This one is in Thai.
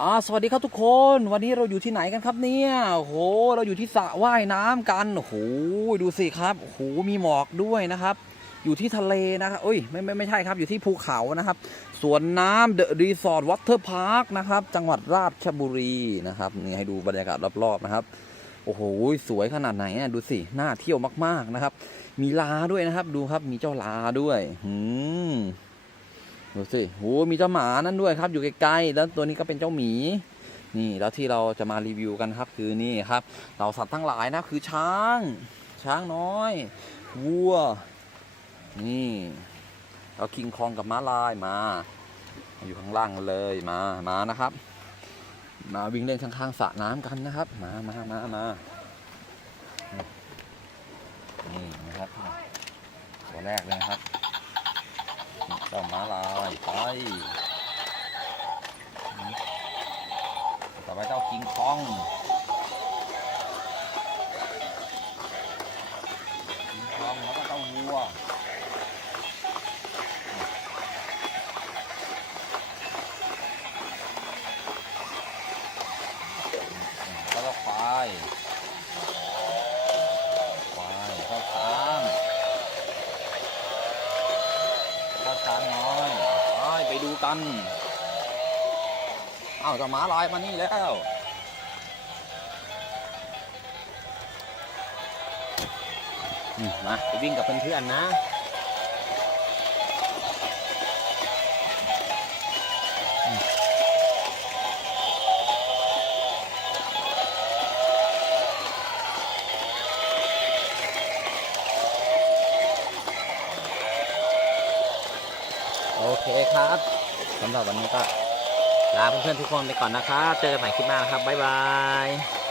อ่าสวัสดีครับทุกคนวันนี้เราอยู่ที่ไหนกันครับเนี่ยโหเราอยู่ที่สระว่ายน้ำกันโหดูสิครับโหมีหมอกด้วยนะครับ อยู่ที่ทะเลนะครับเอ้ยไม่ไม่ไม่ใช่ครับอยู่ที่ภูเขานะครับสวนน้ำเดอะรีสอร์ทวอเตอร์พาร์คนะครับจังหวัดราชบุรีนะครับนี่ให้ดูบรรยากาศรอบๆนะครับโอ้โหสวยขนาดไหนอะดูสิน่าเที่ยวมากๆนะครับ มีลาด้วยนะครับ ดูครับมีเจ้าลาด้วยหืม ดูสิโหมีเจ้าหมานั่นด้วยครับ อยู่ใกล้ๆแล้วตัวนี้ก็เป็นเจ้าหมี นี่แล้วที่เราจะมารีวิวกันครับคือนี่ครับเราสัตว์ทั้งหลายนะคือช้าง ช้างน้อย วัว นี่เราคิงคองกับม้าลายมา อยู่ข้างล่างเลยมามานะครับ มาวิ่งเล่นข้างๆสระน้ำกันนะครับ มามามามานี่นะครับตัวแรกเลยนะครับ จ้าม้าลายไปต่อไปเจ้าคิงคองคิงคองแล้วก็เจ้าวัวแล้วก็ควายควายเข้าช้าง ข้าวช้างน้อยไปดูกันเอ้าจะมาลายมานี่แล้วมมาไปวิ่งกับเพื่อนๆนะ โอเคครับสำหรับวันนี้ก็ลาเพื่อนๆทุกคนไปก่อนนะครับ เจอกันใหม่คลิปหน้านะครับ บ๊ายบาย